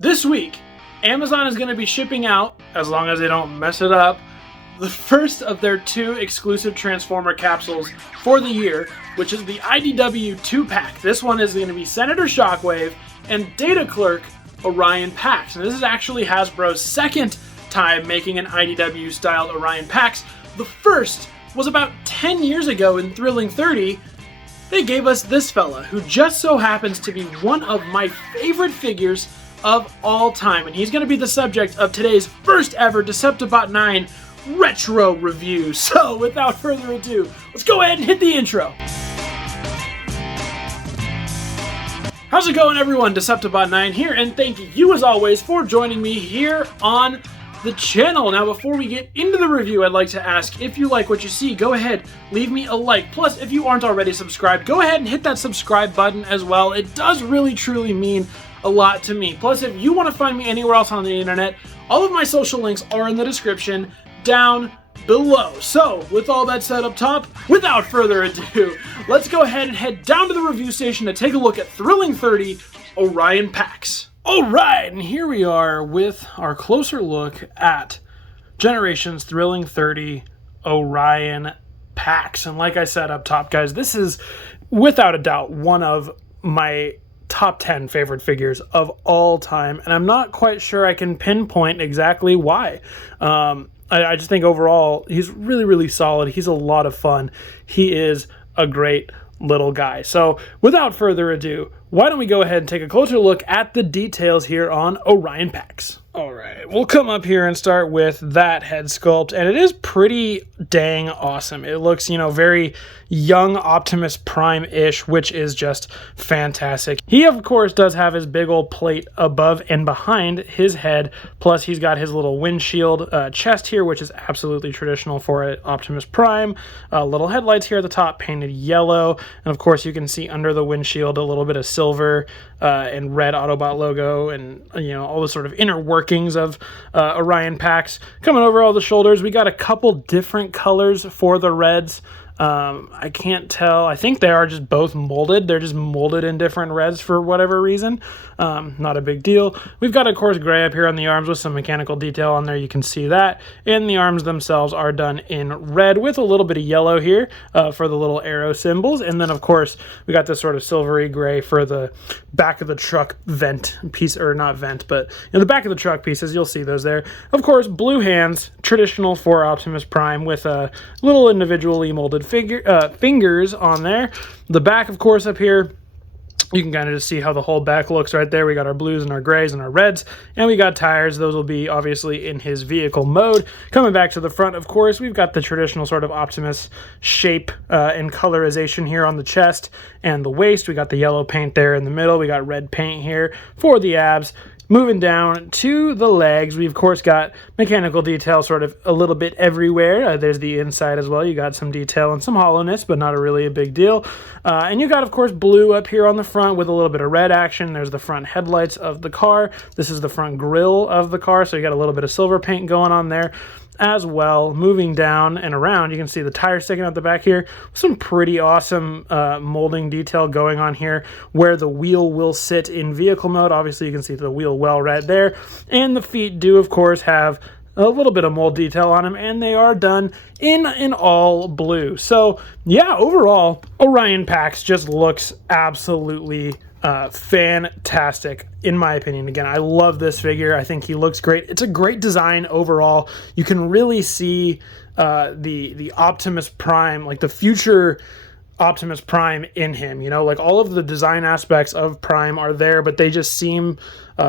This week, Amazon is going to be shipping out, as long as they don't mess it up, the first of their 2 exclusive Transformer capsules for the year, which is the IDW 2-pack. This one is going to be Senator Shockwave and Data Clerk Orion Pax. And this is actually Hasbro's second time making an IDW-styled Orion Pax. The first was about 10 years ago in Thrilling 30. They gave us this fella, who just so happens to be one of my favorite figures of all time. And he's going to be the subject of today's first ever deceptibot9 retro review. So without further ado, let's go ahead and hit the intro. How's it going, everyone? deceptibot9 here, and thank you as always for joining me here on the channel. Now, before we get into the review, I'd like to ask, if you like what you see, go ahead, leave me a like. Plus, if you aren't already subscribed, go ahead and hit that subscribe button as well. It does really truly mean a lot to me. Plus, if you want to find me anywhere else on the internet, all of my social links are in the description down below. So, with all that said up top, without further ado, let's go ahead and head down to the review station to take a look at Thrilling 30 Orion Pax. Alright, and here we are with our closer look at Generations Thrilling 30 Orion Pax. And like I said up top, guys, this is without a doubt one of my top 10 favorite figures of all time, and I'm not quite sure I can pinpoint exactly why. I just think overall he's really, really solid. He's a lot of fun. He is a great little guy. So without further ado, why don't we go ahead and take a closer look at the details here on Orion Pax. Alright, we'll come up here and start with that head sculpt, and it is pretty dang awesome. It looks, very young Optimus Prime-ish, which is just fantastic. He, of course, does have his big old plate above and behind his head, plus he's got his little windshield chest here, which is absolutely traditional for Optimus Prime. Little headlights here at the top, painted yellow, and of course you can see under the windshield a little bit of silver and red Autobot logo, and all the sort of inner workings of Orion Pax. Coming over all the shoulders, we got a couple different colors for the reds. I can't tell. I think they are just both molded. They're just molded in different reds for whatever reason. Not a big deal. We've got, of course, gray up here on the arms with some mechanical detail on there. You can see that. And the arms themselves are done in red with a little bit of yellow here for the little arrow symbols. And then, of course, we got this sort of silvery gray for the back of the truck vent piece, or not vent, but the back of the truck pieces. You'll see those there. Of course, blue hands, traditional for Optimus Prime, with a little individually molded fingers on there. The back, of course, up here, you can kind of just see how the whole back looks right there. We got our blues and our grays and our reds, and we got tires. Those will be obviously in his vehicle mode. Coming back to the front, of course, we've got the traditional sort of Optimus shape and colorization here on the chest and the waist. We got the yellow paint there in the middle. We got red paint here for the abs. Moving down to the legs, we of course got mechanical detail sort of a little bit everywhere. There's the inside as well. You got some detail and some hollowness, but not really a big deal. And you got, of course, blue up here on the front with a little bit of red action. There's the front headlights of the car. This is the front grille of the car, so you got a little bit of silver paint going on there as well. Moving down and around, you can see the tire sticking out the back here. Some pretty awesome molding detail going on here where the wheel will sit in vehicle mode. Obviously, you can see the wheel well right there. And the feet do, of course, have a little bit of mold detail on them, and they are done in an all blue. So, yeah, overall, Orion Pax just looks absolutely fantastic, in my opinion. Again, I love this figure. I think he looks great. It's a great design overall. You can really see the Optimus Prime, like the future Optimus Prime in him. Like all of the design aspects of Prime are there, but they just seem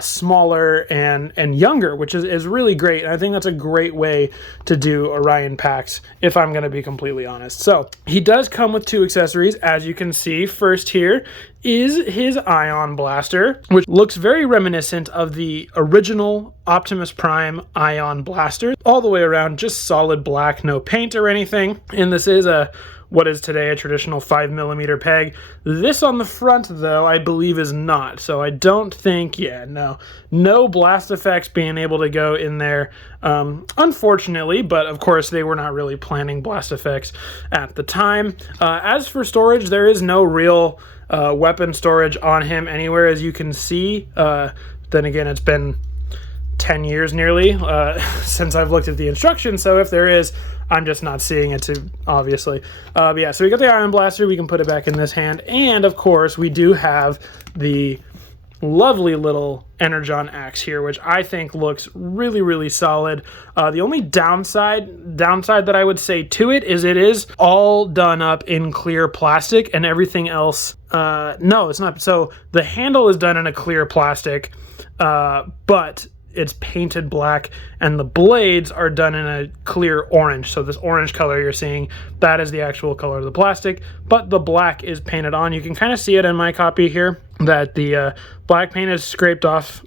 smaller and younger, which is really great. And I think that's a great way to do Orion Pax, if I'm going to be completely honest. So he does come with 2 accessories, as you can see. First here is his Ion Blaster, which looks very reminiscent of the original Optimus Prime Ion Blaster. All the way around, just solid black, no paint or anything. And this is what is today a traditional 5mm peg. This on the front, though, I believe is not. So I don't think, no blast effects being able to go in there, unfortunately, but of course they were not really planning blast effects at the time. As for storage, there is no real weapon storage on him anywhere, as you can see. then again, it's been 10 years nearly since I've looked at the instructions, so if there is, I'm just not seeing it too, obviously. But yeah, so we got the Iron Blaster, we can put it back in this hand, and of course we do have the lovely little Energon axe here, which I think looks really, really solid. The only downside that I would say to it is all done up in clear plastic, and everything else, no, it's not. So the handle is done in a clear plastic, but it's painted black, and the blades are done in a clear orange. So this orange color you're seeing, that is the actual color of the plastic, but the black is painted on. You can kind of see it in my copy here that the black paint is scraped off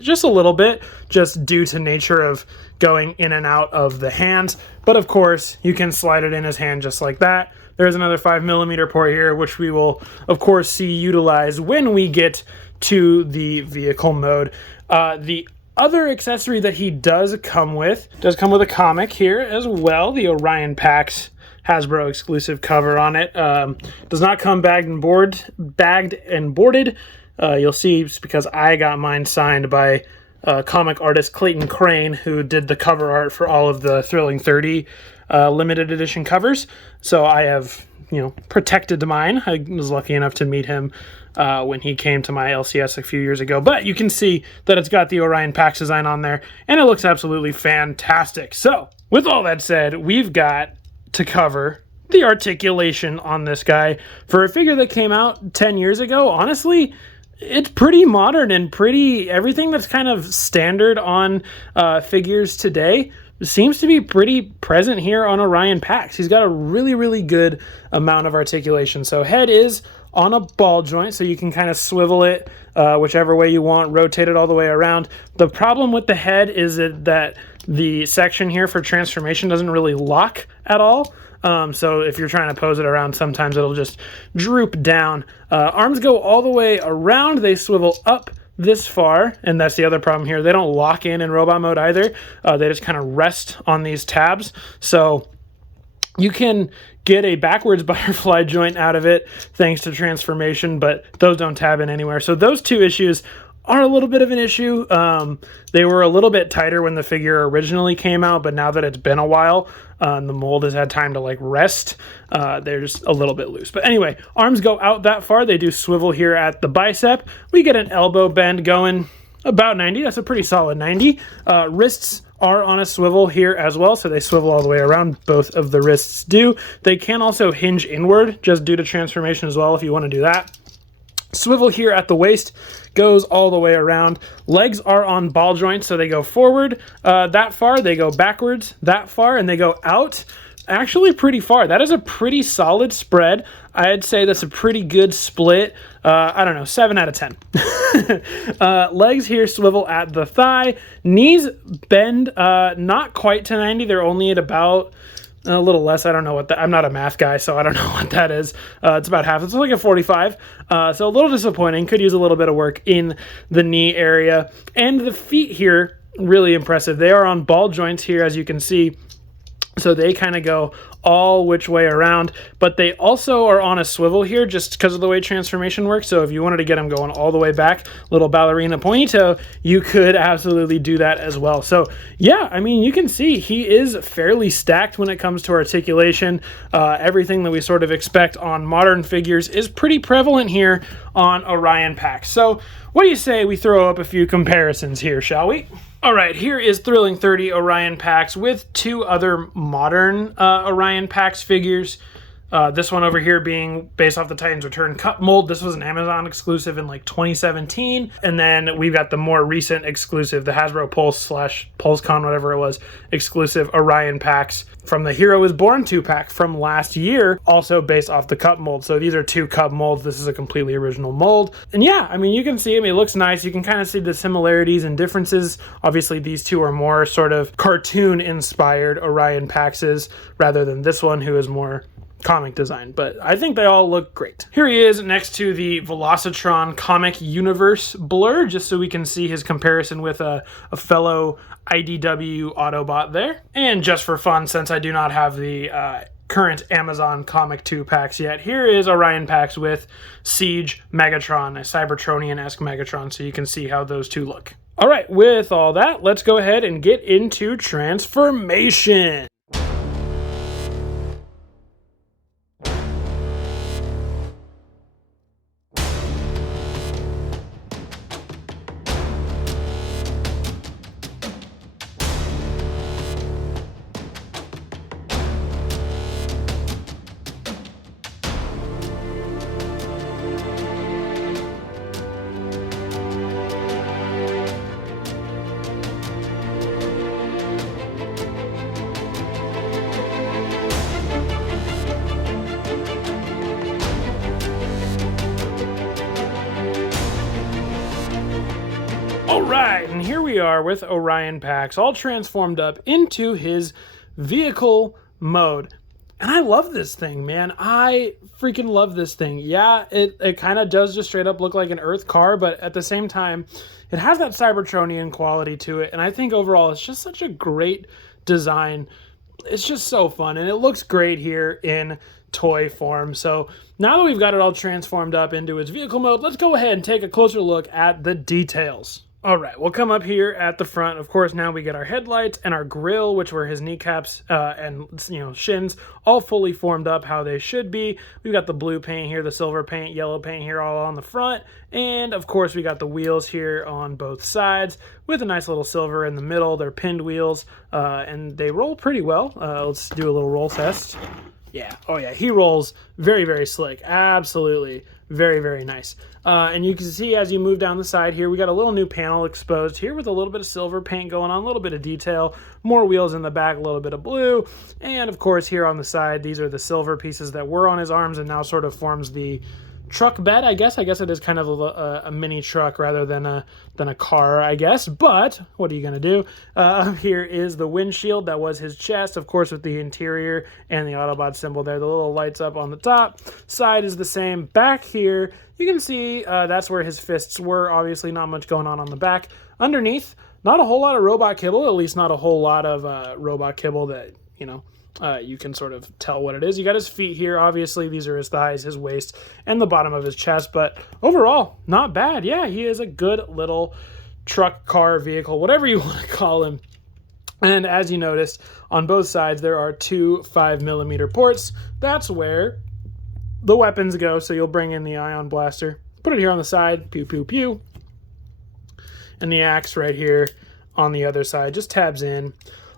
just a little bit, just due to nature of going in and out of the hands. But of course, you can slide it in his hand just like that. There's another 5mm port here, which we will of course see utilized when we get to the vehicle mode. The other accessory that he does come with a comic here as well, the Orion Pax Hasbro exclusive cover on it. Does not come bagged and boarded. You'll see it's because I got mine signed by comic artist Clayton Crane, who did the cover art for all of the Thrilling 30 limited edition covers. So I have, protected mine. I was lucky enough to meet him when he came to my LCS a few years ago. But you can see that it's got the Orion Pax design on there, and it looks absolutely fantastic. So, with all that said, we've got to cover the articulation on this guy. For a figure that came out 10 years ago, honestly, it's pretty modern and pretty, everything that's kind of standard on figures today seems to be pretty present here on Orion Pax. He's got a really, really good amount of articulation. So head is on a ball joint, so you can kind of swivel it whichever way you want, rotate it all the way around. The problem with the head is that the section here for transformation doesn't really lock at all. So if you're trying to pose it around, sometimes it'll just droop down. Arms go all the way around. They swivel up this far, and that's the other problem here. They don't lock in robot mode either. They just kind of rest on these tabs. So you can get a backwards butterfly joint out of it thanks to transformation, but those don't tab in anywhere. So those two issues are a little bit of an issue. They were a little bit tighter when the figure originally came out, but now that it's been a while, and the mold has had time to rest, they're just a little bit loose. But anyway, arms go out that far. They do swivel here at the bicep. We get an elbow bend going about 90. That's a pretty solid 90. Wrists are on a swivel here as well, so they swivel all the way around. Both of the wrists do. They can also hinge inward just due to transformation as well if you want to do that. Swivel here at the waist goes all the way around. Legs are on ball joints, so they go forward that far, they go backwards that far, and they go out actually pretty far. That is a pretty solid spread. I'd say that's a pretty good split. I don't know, 7 out of 10. Legs here swivel at the thigh. Knees bend not quite to 90. They're only at about a little less. I don't know what that, I'm not a math guy, so I don't know what that is. It's about half. It's like a 45. So a little disappointing. Could use a little bit of work in the knee area. And the feet here, really impressive. They are on ball joints here, as you can see. So they kind of go all which way around, but they also are on a swivel here just because of the way transformation works. So if you wanted to get them going all the way back, little ballerina pointy-toe, you could absolutely do that as well. So yeah, I mean, you can see he is fairly stacked when it comes to articulation. Everything that we sort of expect on modern figures is pretty prevalent here on Orion Pax. So what do you say we throw up a few comparisons here, shall we? All right, here is Thrilling 30 Orion Pax with two other modern Orion Pax figures. This one over here being based off the Titans Return Cup mold. This was an Amazon exclusive in 2017. And then we've got the more recent exclusive, the Hasbro Pulse / PulseCon, whatever it was, exclusive Orion Pax from the Hero is Born 2-pack from last year, also based off the cup mold. So these are two cup molds. This is a completely original mold. And yeah, I mean, you can see him. He looks nice. You can kind of see the similarities and differences. Obviously, these two are more sort of cartoon-inspired Orion Paxes rather than this one, who is more comic design, but I think they all look great. Here he is next to the Velocitron comic universe blur, just so we can see his comparison with a fellow IDW Autobot there. And just for fun, since I do not have the current Amazon Comic 2 packs yet. Here is Orion Pax with Siege Megatron, a Cybertronian-esque Megatron, so you can see how those two look. All right, with all that, let's go ahead and get into transformation. Alright, and here we are with Orion Pax, all transformed up into his vehicle mode. And I love this thing, man. I freaking love this thing. Yeah, it kind of does just straight up look like an Earth car, but at the same time, it has that Cybertronian quality to it. And I think overall, it's just such a great design. It's just so fun, and it looks great here in toy form. So now that we've got it all transformed up into its vehicle mode, let's go ahead and take a closer look at the details. All right, we'll come up here at the front. Of course, now we get our headlights and our grille, which were his kneecaps and shins, all fully formed up how they should be. We've got the blue paint here, the silver paint, yellow paint here, all on the front. And of course, we got the wheels here on both sides with a nice little silver in the middle. They're pinned wheels, and they roll pretty well. Let's do a little roll test. Yeah, oh yeah, he rolls very, very slick. Absolutely. Very, very nice. And you can see as you move down the side here, we got a little new panel exposed here with a little bit of silver paint going on, a little bit of detail, more wheels in the back, a little bit of blue. And of course, here on the side, these are the silver pieces that were on his arms and now sort of forms the truck bed, I guess. I guess it is kind of a mini truck rather than a car, I guess. But what are you going to do? Here is the windshield that was his chest, of course, with the interior and the Autobot symbol there. The little lights up on the top. Side is the same. Back here, you can see that's where his fists were. Obviously, not much going on the back. Underneath, not a whole lot of robot kibble, at least not a whole lot of robot kibble that, you can sort of tell what it is. You got his feet here. Obviously, these are his thighs, his waist, and the bottom of his chest. But overall, not bad. Yeah, he is a good little truck, car, vehicle, whatever you want to call him. And as you noticed, on both sides, there are two 5mm ports. That's where the weapons go. So you'll bring in the ion blaster, put it here on the side, pew, pew, pew. And the axe right here on the other side just tabs in.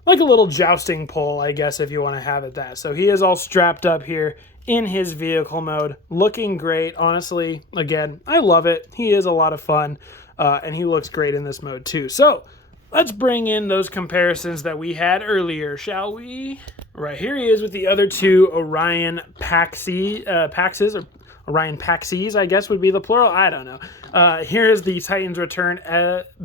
Like a little jousting pole, I guess, if you want to have it that. So he is all strapped up here in his vehicle mode, looking great. Honestly, again, I love it. He is a lot of fun, and he looks great in this mode too. So let's bring in those comparisons that we had earlier, shall we? Right, here he is with the other two Orion Paxes, or Orion Paxes, I guess would be the plural. I don't know. Here is the Titans Return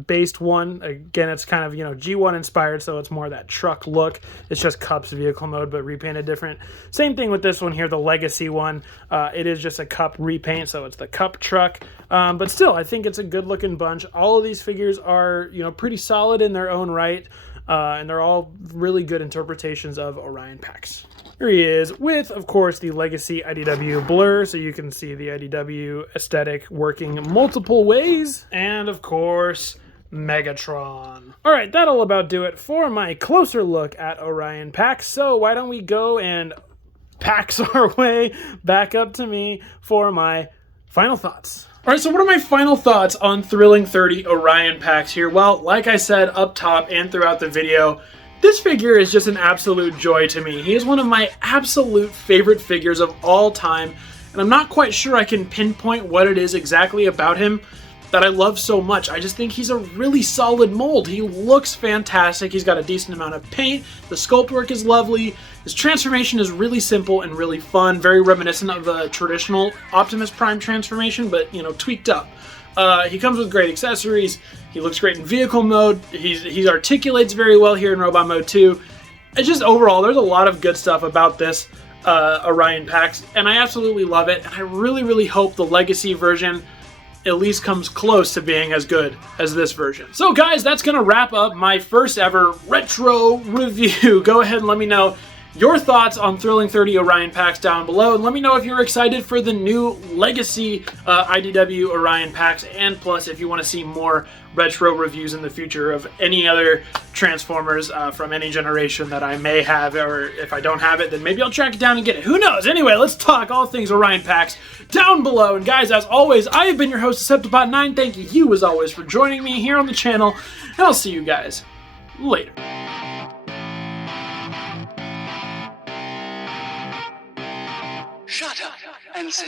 based one. Again, it's kind of, G1 inspired, so it's more that truck look. It's just Cup's vehicle mode, but repainted different. Same thing with this one here, the Legacy one. It is just a Cup repaint, so it's the Cup truck. But still, I think it's a good looking bunch. All of these figures are, pretty solid in their own right. And they're all really good interpretations of Orion Pax. Here he is with, of course, the Legacy IDW blur, so you can see the IDW aesthetic working multiple ways. And, of course, Megatron. All right, that'll about do it for my closer look at Orion Pax. So why don't we go and Pax our way back up to me for my final thoughts. All right, so what are my final thoughts on Thrilling 30 Orion Pax here? Well, like I said up top and throughout the video, this figure is just an absolute joy to me. He is one of my absolute favorite figures of all time, and I'm not quite sure I can pinpoint what it is exactly about him that I love so much. I just think he's a really solid mold. He looks fantastic. He's got a decent amount of paint. The sculpt work is lovely. His transformation is really simple and really fun, very reminiscent of the traditional Optimus Prime transformation, but, tweaked up. He comes with great accessories. He looks great in vehicle mode. He articulates very well here in robot mode too. It's just overall, there's a lot of good stuff about this Orion Pax, and I absolutely love it. And I really, really hope the Legacy version at least comes close to being as good as this version. So guys, that's going to wrap up my first ever retro review. Go ahead and let me know your thoughts on Thrilling 30 Orion Pax down below, and let me know if you're excited for the new Legacy IDW Orion Pax, and plus if you want to see more retro reviews in the future of any other Transformers from any generation that I may have, or if I don't have it, then maybe I'll track it down and get it. Who knows? Anyway, let's talk all things Orion Pax down below. And guys, as always, I have been your host, deceptibot9. Thank you, as always, for joining me here on the channel, and I'll see you guys later. Shut up and sit.